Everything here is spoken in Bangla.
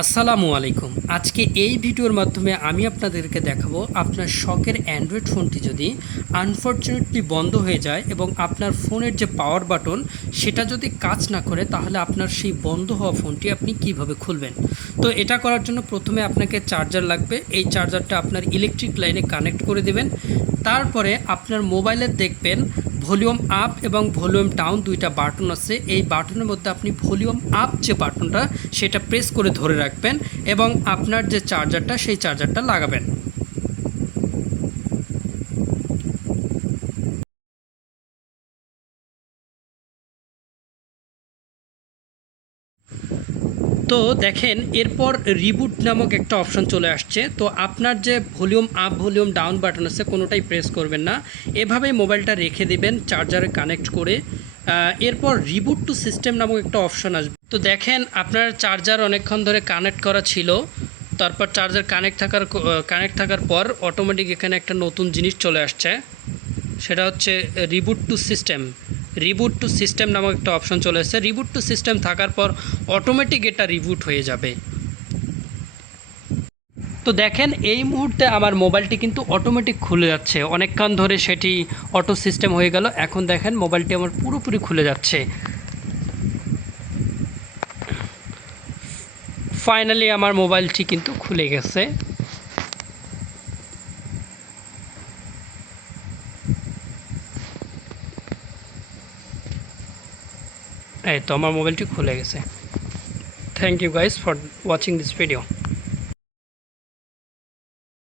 আসসালামু আলাইকুম। আজকে এই ভিডিওর মাধ্যমে আমি আপনাদেরকে দেখাবো আপনার শখের অ্যান্ড্রয়েড ফোনটি যদি আনফরচুনেটলি বন্ধ হয়ে যায় এবং আপনার ফোনের যে পাওয়ার বাটন সেটা যদি কাজ না করে, তাহলে আপনার সেই বন্ধ হওয়া ফোনটি আপনি কিভাবে খুলবেন। তো এটা করার জন্য প্রথমে আপনাকে চার্জার লাগবে। এই চার্জারটা আপনার ইলেকট্রিক লাইনে কানেক্ট করে দেবেন। তারপরে আপনার মোবাইলে দেখবেন ভলিউম আপ এবং ভলিউম ডাউন দুইটা বাটন আছে। এই বাটনের মধ্যে আপনি ভলিউম আপ যে বাটনটা সেটা প্রেস করে ধরে রাখবেন এবং আপনার যে চার্জারটা সেই চার্জারটা লাগাবেন। তো দেখেন এরপর রিবুট নামক একটা অপশন চলে আসছে। তো আপনার যে volume up volume down button আছে কোনোটাই প্রেস করবেন না, এভাবেই মোবাইলটা রেখে দিবেন চার্জারে কানেক্ট করে। এরপর রিবুট টু সিস্টেম নামক একটা অপশন আসবে। তো দেখেন আপনার চার্জার অনেকক্ষণ ধরে কানেক্ট করা ছিল, তারপর চার্জার কানেক্ট থাকার পর অটোমেটিক এখানে একটা নতুন জিনিস চলে আসছে, সেটা হচ্ছে রিবুট টু সিস্টেম নামক একটা অপশন চলে এসেছে। রিবুট টু সিস্টেম থাকার পর অটোমেটিক এটা রিবুট হয়ে যাবে। তো দেখেন এই মুহূর্তে আমার মোবাইলটি কিন্তু অটোমেটিক খুলে যাচ্ছে, অনেকক্ষণ ধরে সেটি অটো সিস্টেম হয়ে গেল। এখন দেখেন মোবাইলটি আমার পুরোপুরি খুলে যাচ্ছে। ফাইনালি আমার মোবাইলটি কিন্তু খুলে গেছে। এই তো আমার মোবাইলটি খুলে গেছে। Thank you guys for watching this video.